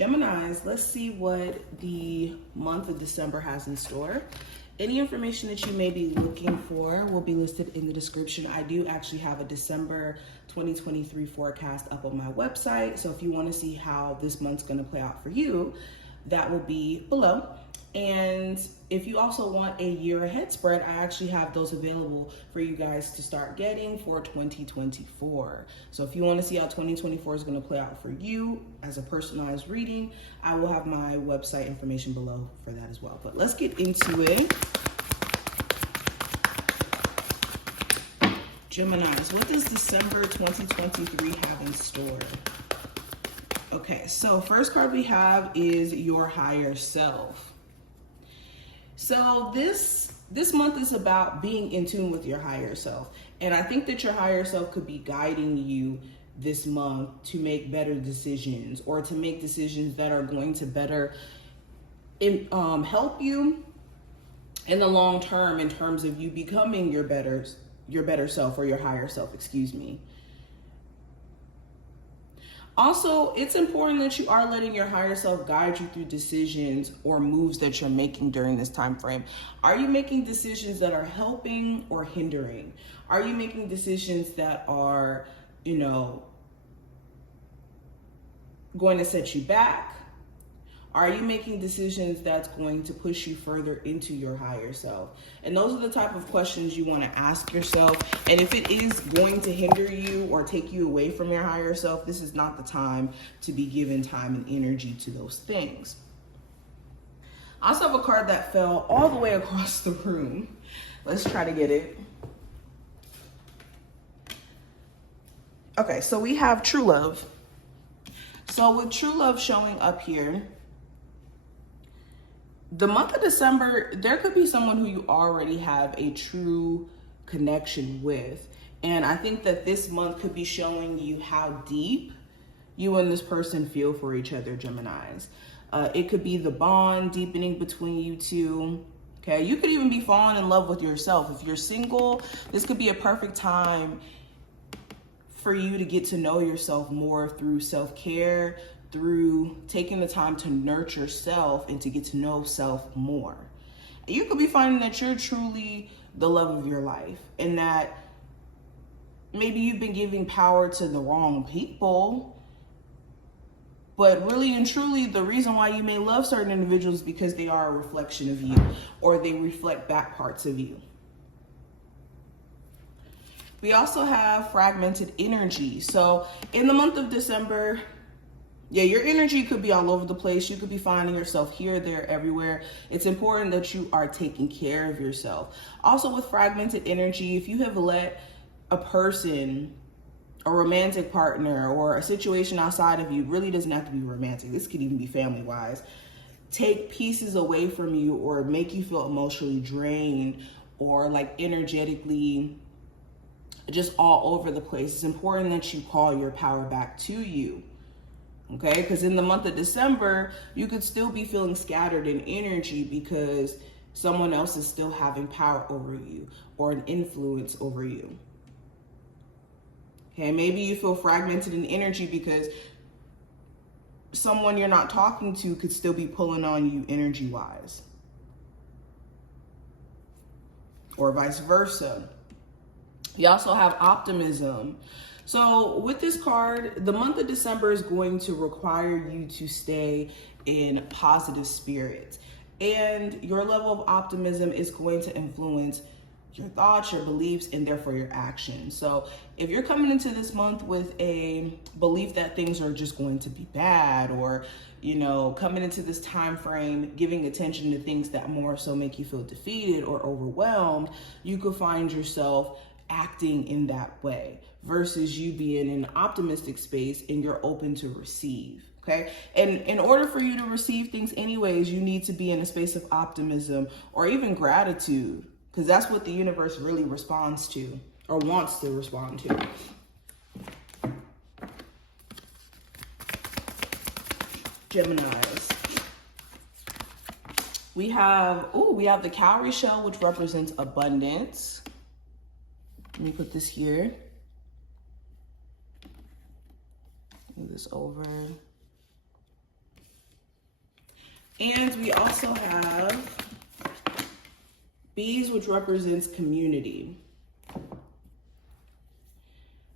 Geminis, let's see what the month of December has in store. Any information that you may be looking for will be listed in the description. I do actually have a December 2023 forecast up on my website. So if you want to see how this month's going to play out for you, that will be below. And if you also want a year ahead spread, I actually have those available for you guys to start getting for 2024. So if you want to see how 2024 is going to play out for you as a personalized reading, I will have my website information below for that as well. But let's get into it. Geminis, what does December 2023 have in store? Okay, so first card we have is your higher self. So this month is about being in tune with your higher self. And I think that your higher self could be guiding you this month to make better decisions, or to make decisions that are going to better help you in the long term, in terms of you becoming your better self, or your higher self, excuse me. Also, it's important that you are letting your higher self guide you through decisions or moves that you're making during this time frame. Are you making decisions that are helping or hindering? Are you making decisions that are, going to set you back? Are you making decisions that's going to push you further into your higher self? And those are the type of questions you want to ask yourself. And if it is going to hinder you or take you away from your higher self, this is not the time to be giving time and energy to those things. I also have a card that fell all the way across the room. Let's try to get it. Okay, so we have true love. So with true love showing up here, the month of December, there could be someone who you already have a true connection with. And I think that this month could be showing you how deep you and this person feel for each other, Geminis. It could be the bond deepening between you two. Okay, you could even be falling in love with yourself. If you're single, this could be a perfect time for you to get to know yourself more through self-care, through taking the time to nurture self and to get to know self more. You could be finding that you're truly the love of your life, and that maybe you've been giving power to the wrong people, but really and truly the reason why you may love certain individuals is because they are a reflection of you, or they reflect back parts of you. We also have fragmented energy. So in the month of December, your energy could be all over the place. You could be finding yourself here, there, everywhere. It's important that you are taking care of yourself. Also with fragmented energy, if you have let a person, a romantic partner, or a situation outside of you, really doesn't have to be romantic. This could even be family-wise. Take pieces away from you, or make you feel emotionally drained, or like energetically just all over the place. It's important that you call your power back to you. Okay, because in the month of December, you could still be feeling scattered in energy because someone else is still having power over you, or an influence over you. Okay, maybe you feel fragmented in energy because someone you're not talking to could still be pulling on you energy-wise, or vice versa. You also have optimism. So with this card, the month of December is going to require you to stay in positive spirits. And your level of optimism is going to influence your thoughts, your beliefs, and therefore your actions. So if you're coming into this month with a belief that things are just going to be bad, or, coming into this time frame giving attention to things that more so make you feel defeated or overwhelmed, you could find yourself acting in that way, versus you being in an optimistic space and you're open to receive. Okay. And in order for you to receive things anyways, you need to be in a space of optimism, or even gratitude, because that's what the universe really responds to, or wants to respond to. Geminis. We have the cowrie shell, which represents abundance. Let me put this here. Move this over. And we also have B's, which represents community.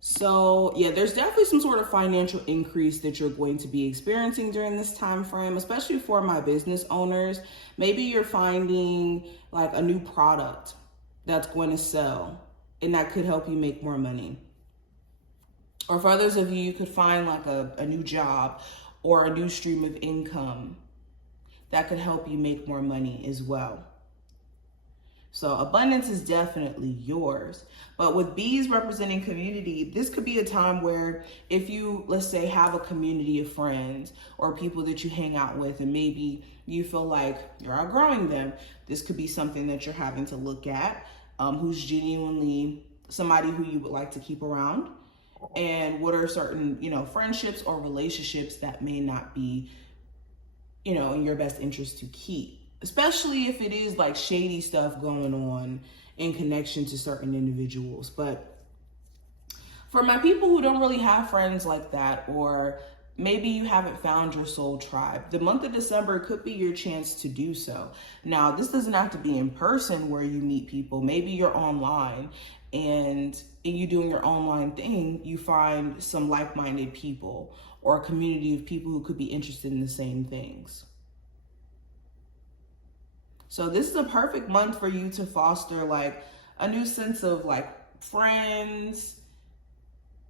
So yeah, there's definitely some sort of financial increase that you're going to be experiencing during this time frame, especially for my business owners. Maybe you're finding like a new product that's going to sell and that could help you make more money. Or for others of you, you could find like a new job or a new stream of income that could help you make more money as well. So abundance is definitely yours. But with B's representing community, this could be a time where if you, let's say, have a community of friends or people that you hang out with, and maybe you feel like you're outgrowing them, this could be something that you're having to look at, who's genuinely somebody who you would like to keep around, and what are certain, friendships or relationships that may not be, in your best interest to keep. Especially if it is like shady stuff going on in connection to certain individuals. But for my people who don't really have friends like that, or maybe you haven't found your soul tribe, the month of December could be your chance to do so. Now, this doesn't have to be in person where you meet people. Maybe you're online, and in you doing your online thing, you find some like-minded people or a community of people who could be interested in the same things. So this is a perfect month for you to foster like a new sense of like friends,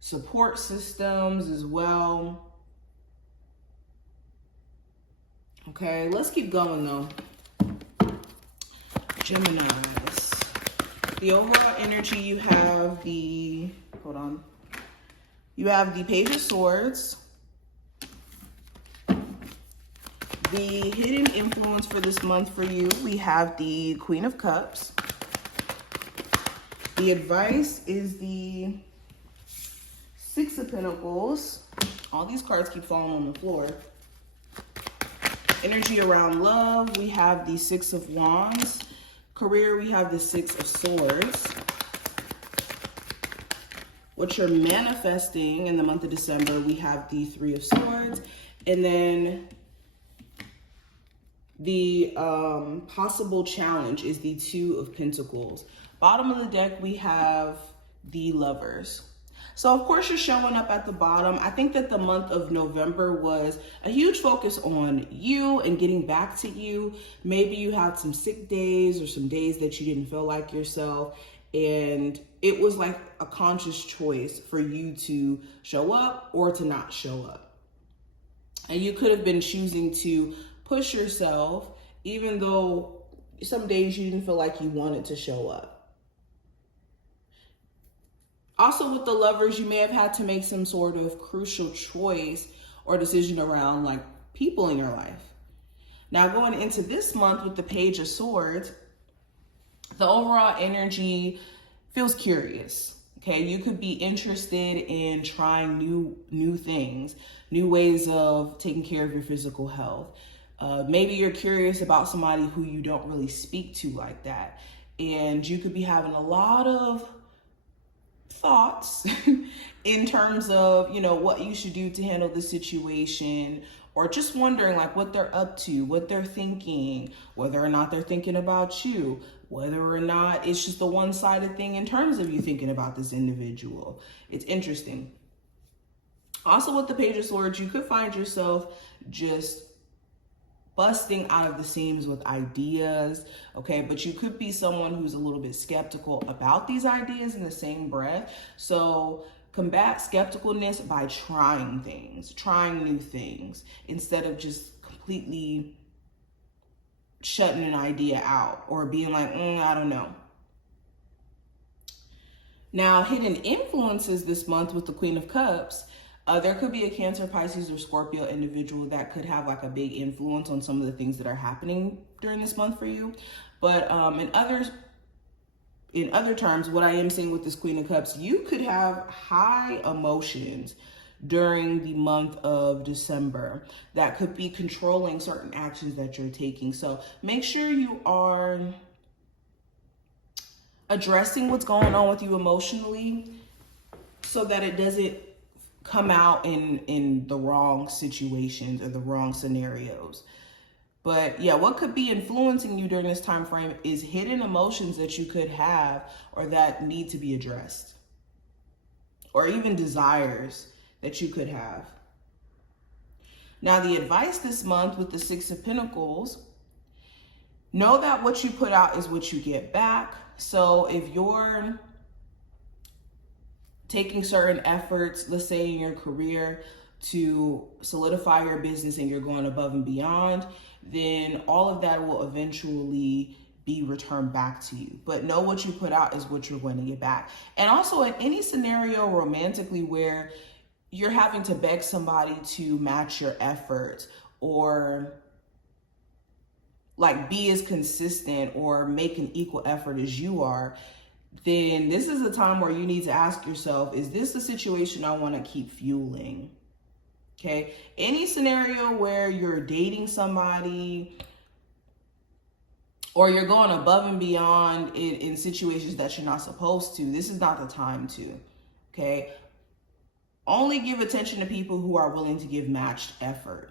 support systems as well. Okay, let's keep going though. Geminis. The overall energy, you have the, you have the Page of Swords. The hidden influence for this month for you, we have the Queen of Cups. The advice is the Six of Pentacles. All these cards keep falling on the floor. Energy around love, we have the Six of Wands. Career, we have the Six of Swords. What you're manifesting in the month of December, we have the Three of Swords. And then the possible challenge is the Two of Pentacles. Bottom of the deck, we have the Lovers. So of course you're showing up at the bottom. I think that the month of November was a huge focus on you and getting back to you. Maybe you had some sick days or some days that you didn't feel like yourself. And it was like a conscious choice for you to show up or to not show up. And you could have been choosing to push yourself, even though some days you didn't feel like you wanted to show up. Also with the Lovers, you may have had to make some sort of crucial choice or decision around like people in your life. Now going into this month with the Page of Swords, the overall energy feels curious. Okay, you could be interested in trying new things, new ways of taking care of your physical health. Maybe you're curious about somebody who you don't really speak to like that. And you could be having a lot of thoughts in terms of, what you should do to handle the situation, or just wondering like what they're up to, what they're thinking, whether or not they're thinking about you, whether or not it's just a one-sided thing in terms of you thinking about this individual. It's interesting. Also with the Page of Swords, you could find yourself just busting out of the seams with ideas, okay? But you could be someone who's a little bit skeptical about these ideas in the same breath. So combat skepticalness by trying things, trying new things, instead of just completely shutting an idea out or being like, I don't know. Now, hidden influences this month with the Queen of Cups. There could be a Cancer, Pisces, or Scorpio individual that could have like a big influence on some of the things that are happening during this month for you. But in other terms, what I am saying with this Queen of Cups, you could have high emotions during the month of December that could be controlling certain actions that you're taking. So make sure you are addressing what's going on with you emotionally so that it doesn't come out in the wrong situations or the wrong scenarios. But yeah, what could be influencing you during this time frame is hidden emotions that you could have or that need to be addressed, or even desires that you could have. Now, the advice this month with the Six of Pentacles, know that what you put out is what you get back. So if you're taking certain efforts, let's say in your career, to solidify your business and you're going above and beyond, then all of that will eventually be returned back to you. But know what you put out is what you're going to get back. And also in any scenario romantically where you're having to beg somebody to match your efforts or like be as consistent or make an equal effort as you are, then this is a time where you need to ask yourself, is this the situation I want to keep fueling? Okay. Any scenario where you're dating somebody or you're going above and beyond in situations that you're not supposed to, this is not the time to. Okay. Only give attention to people who are willing to give matched effort.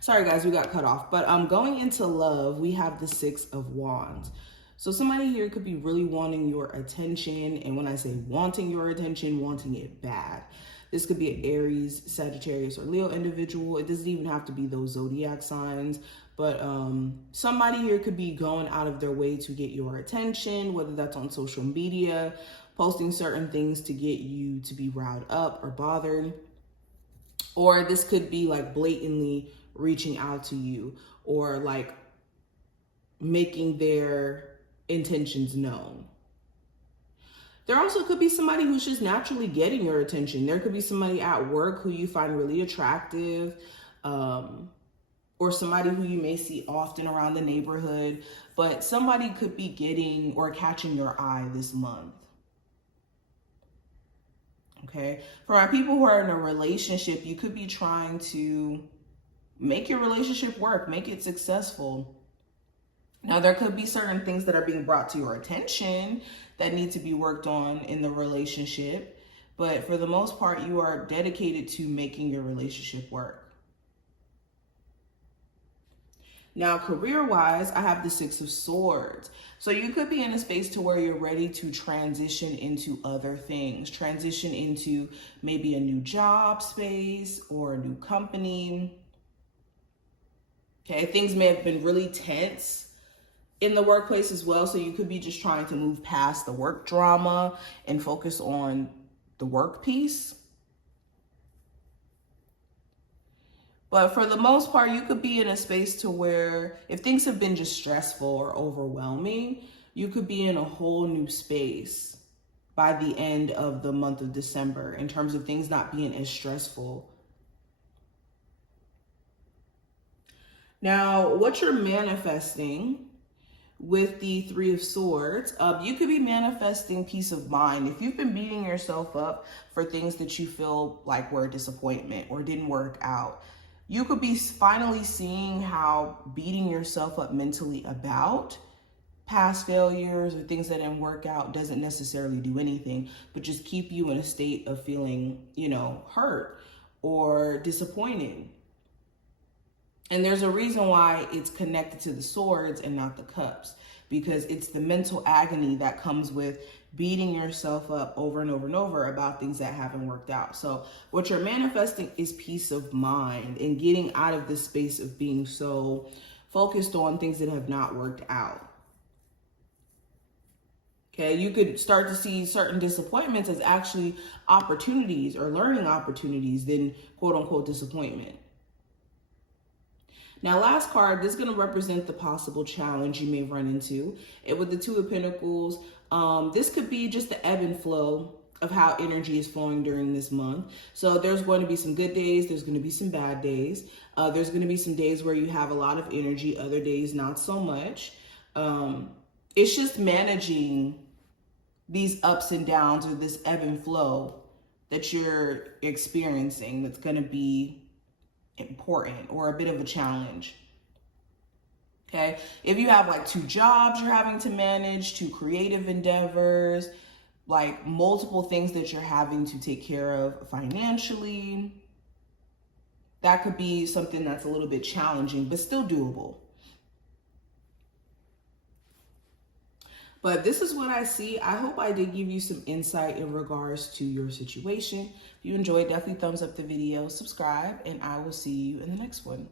Sorry guys, we got cut off. But going into love, we have the Six of Wands. So somebody here could be really wanting your attention. And when I say wanting your attention, wanting it bad. This could be an Aries, Sagittarius, or Leo individual. It doesn't even have to be those zodiac signs. But somebody here could be going out of their way to get your attention, whether that's on social media, posting certain things to get you to be riled up or bothered. Or this could be like blatantly reaching out to you or like making their intentions known. There also could be somebody who's just naturally getting your attention. There could be somebody at work who you find really attractive, or somebody who you may see often around the neighborhood, but somebody could be getting or catching your eye this month. Okay. For our people who are in a relationship, you could be trying to make your relationship work, make it successful. Now, there could be certain things that are being brought to your attention that need to be worked on in the relationship. But for the most part, you are dedicated to making your relationship work. Now, career-wise, I have the Six of Swords. So you could be in a space to where you're ready to transition into other things, transition into maybe a new job space or a new company. Okay, things may have been really tense in the workplace as well. So you could be just trying to move past the work drama and focus on the work piece. But for the most part, you could be in a space to where if things have been just stressful or overwhelming, you could be in a whole new space by the end of the month of December in terms of things not being as stressful. Now, what you're manifesting with the Three of Swords, you could be manifesting peace of mind. If you've been beating yourself up for things that you feel like were a disappointment or didn't work out, you could be finally seeing how beating yourself up mentally about past failures or things that didn't work out doesn't necessarily do anything, but just keep you in a state of feeling, hurt or disappointed. And there's a reason why it's connected to the swords and not the cups, because it's the mental agony that comes with beating yourself up over and over and over about things that haven't worked out. So what you're manifesting is peace of mind and getting out of this space of being so focused on things that have not worked out. Okay, you could start to see certain disappointments as actually opportunities or learning opportunities than quote unquote disappointment. Now, last card, this is going to represent the possible challenge you may run into. And with the Two of Pentacles, this could be just the ebb and flow of how energy is flowing during this month. So there's going to be some good days. There's going to be some bad days. There's going to be some days where you have a lot of energy, other days not so much. It's just managing these ups and downs or this ebb and flow that you're experiencing that's going to be important or a bit of a challenge. Okay, if you have like 2 jobs you're having to manage, 2 creative endeavors, like multiple things that you're having to take care of financially, that could be something that's a little bit challenging, but still doable. But this is what I see. I hope I did give you some insight in regards to your situation. If you enjoyed, definitely thumbs up the video, subscribe, and I will see you in the next one.